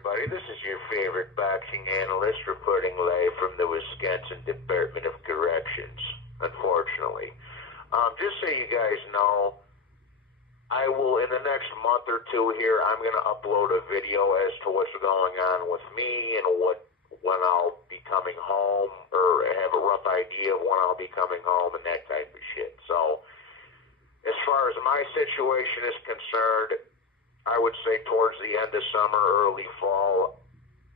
everybody. This is your favorite boxing analyst reporting live from the Wisconsin Department of Corrections, unfortunately. Just so you guys know, I will, in the next month or two here, I'm going to upload a video as to what's going on with me and when I'll be coming home, or have a rough idea of when I'll be coming home and that type of shit. So, as far as my situation is concerned, I would say towards the end of summer, early fall,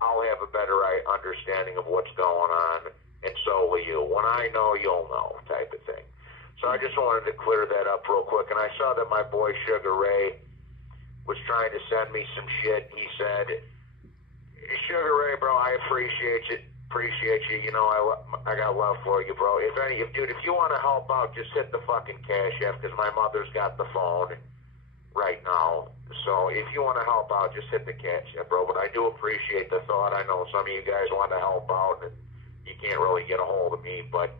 I'll have a better understanding of what's going on, and so will you. When I know, you'll know, type of thing. So I just wanted to clear that up real quick, and I saw that my boy Sugar Ray was trying to send me some shit. He said, Sugar Ray, bro, I appreciate you. You know, I got love for you, bro. If you want to help out, just hit the fucking Cash App, because my mother's got the phone right now. So if you want to help out, just hit the Cash App, bro. But I do appreciate the thought. I know some of you guys want to help out, and you can't really get a hold of me, but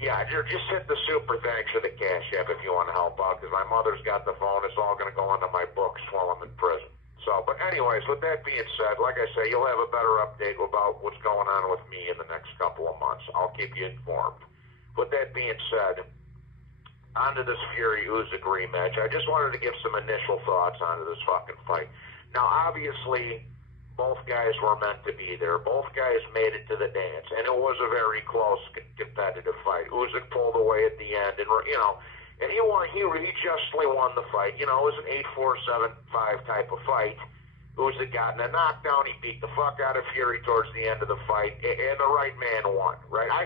yeah, just hit the super thanks for the Cash App if you want to help out, because my mother's got the phone. It's all going to go into my books while I'm in prison. So, but anyways, with that being said, like I say, you'll have a better update about what's going on with me in the next couple of months. I'll keep you informed. With that being said, onto this Fury-Usyk rematch. I just wanted to give some initial thoughts onto this fucking fight. Now, obviously, both guys were meant to be there. Both guys made it to the dance, and it was a very close, competitive fight. Usyk pulled away at the end, and you know, and he won. He justly won the fight. You know, it was an 8-4, 7-5 type of fight. Usyk got in a knockdown. He beat the fuck out of Fury towards the end of the fight, and the right man won. Right? I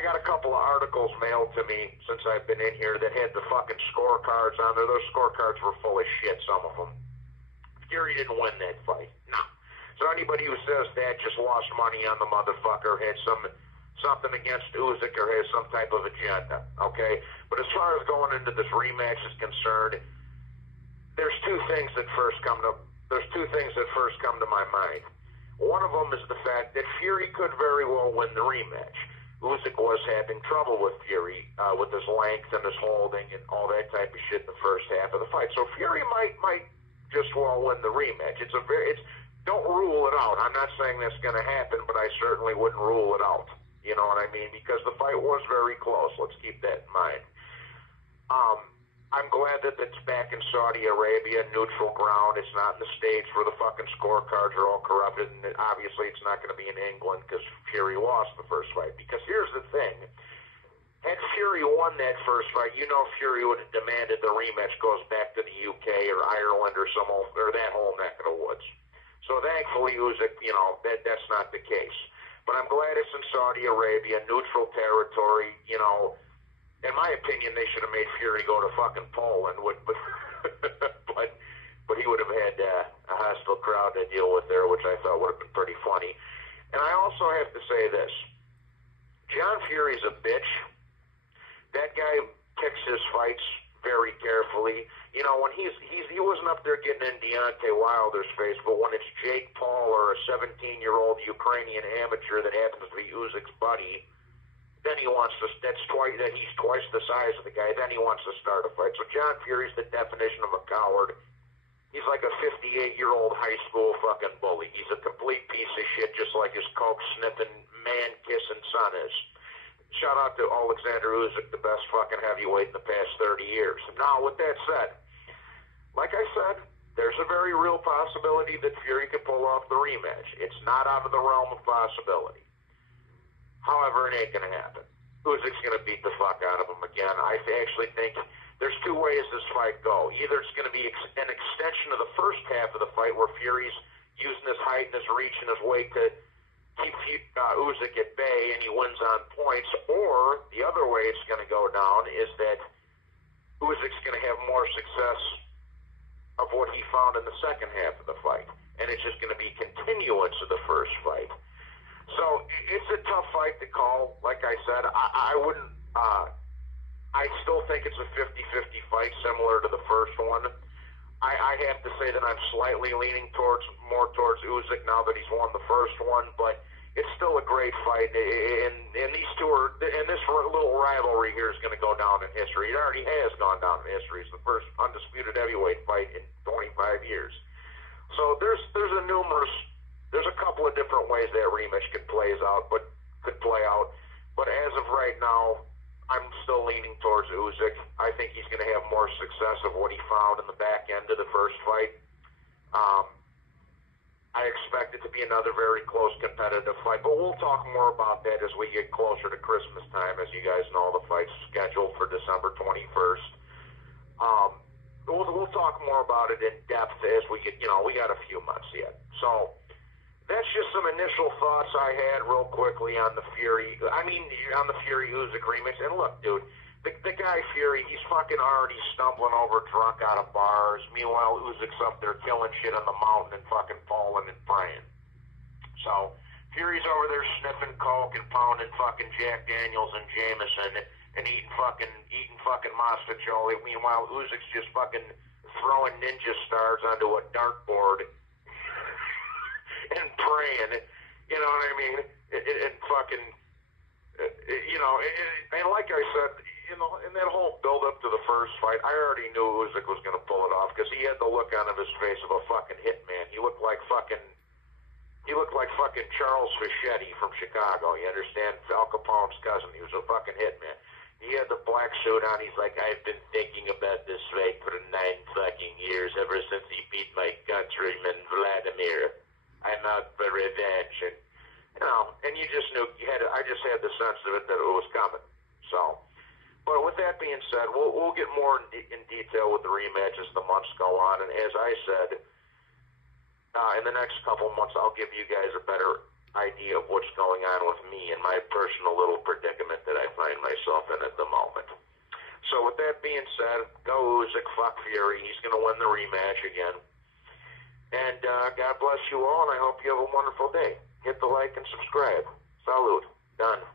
got a couple of articles mailed to me since I've been in here that had the fucking scorecards on there. Those scorecards were full of shit, some of them. Fury didn't win that fight. No. So anybody who says that just lost money on the motherfucker, had something against Usyk, or has some type of agenda. Okay? But as far as going into this rematch is concerned, there's two things that first come to my mind. One of them is the fact that Fury could very well win the rematch. Usyk was having trouble with Fury, with his length and his holding and all that type of shit in the first half of the fight. So Fury might just well win the rematch. Don't rule it out. I'm not saying that's going to happen, but I certainly wouldn't rule it out. You know what I mean? Because the fight was very close. Let's keep that in mind. I'm glad that it's back in Saudi Arabia, neutral ground. It's not in the States where the fucking scorecards are all corrupted, and obviously it's not going to be in England because Fury lost the first fight. Because here's the thing. Had Fury won that first fight, you know Fury would have demanded the rematch goes back to the UK or Ireland or or that whole neck of the woods. So thankfully, Usyk, you know, that's not the case. But I'm glad it's in Saudi Arabia, neutral territory, you know. In my opinion, they should have made Fury go to fucking Poland, but he would have had a hostile crowd to deal with there, which I thought would have been pretty funny. And I also have to say this. John Fury's a bitch. That guy picks his fights very carefully. You know, when he wasn't up there getting in Deontay Wilder's face, but when it's Jake Paul or a 17-year-old Ukrainian amateur that happens to be Usyk's buddy, then he's twice the size of the guy, then he wants to start a fight. So John Fury's the definition of a coward. He's like a 58-year-old high school fucking bully. He's a complete piece of shit, just like his coke-sniffing, man-kissing son is. Shout out to Alexander Usyk, the best fucking heavyweight in the past 30 years. Now, with that said, like I said, there's a very real possibility that Fury could pull off the rematch. It's not out of the realm of possibility. However, it ain't going to happen. Usyk's going to beat the fuck out of him again. I actually think there's two ways this fight go. Either it's going to be an extension of the first half of the fight where Fury's using his height and his reach and his weight to keep Usyk at bay and he wins on points, or the other way it's going to go down is that Usyk's going to have more success of what he found in the second half of the fight, and it's just going to be continuance of the first fight. So it's a tough fight to call. Like I said, I wouldn't. I still think it's a 50-50 fight, similar to the first one. I have to say that I'm slightly leaning more towards Usyk now that he's won the first one, but it's still a great fight. And these two are, and this little rivalry here is going to go down in history. It already has gone down in history. It's the first undisputed heavyweight fight in 25 years. So there's a couple of different ways that rematch could play out. But as of right now, I'm still leaning towards Usyk. I think he's going to have more success of what he found in the back end of the first fight. I expect it to be another very close competitive fight, but we'll talk more about that as we get closer to Christmas time. As you guys know, the fight's scheduled for December 21st. We'll talk more about it in depth as we get, we got a few months yet. So that's just some initial thoughts I had real quickly on the Fury-Usyk rematch. And look, dude, the guy Fury, he's fucking already stumbling over drunk out of bars. Meanwhile, Usyk's up there killing shit on the mountain and fucking falling and praying. So Fury's over there sniffing coke and pounding fucking Jack Daniels and Jameson and eating fucking Mastacholi. Meanwhile, Usyk's just fucking throwing ninja stars onto a dartboard and praying. You know what I mean? And fucking, and like I said, in that whole build-up to the first fight, I already knew Usyk was going to pull it off because he had the look on his face of a fucking hitman. He looked like fucking Charles Fischetti from Chicago. You understand? Al Capone's cousin. He was a fucking hitman. He had the black suit on. He's like, I've been thinking about this fight for 9 fucking years, ever since he beat my countryman Vladimir. I'm out for revenge, and you just knew I just had the sense of it that it was coming. So, but with that being said, we'll get more in detail with the rematch as the months go on, and as I said, in the next couple months, I'll give you guys a better idea of what's going on with me and my personal little predicament that I find myself in at the moment. So with that being said, go Usyk, fuck Fury. He's going to win the rematch again. And God bless you all, and I hope you have a wonderful day. Hit the like and subscribe. Salud. Done.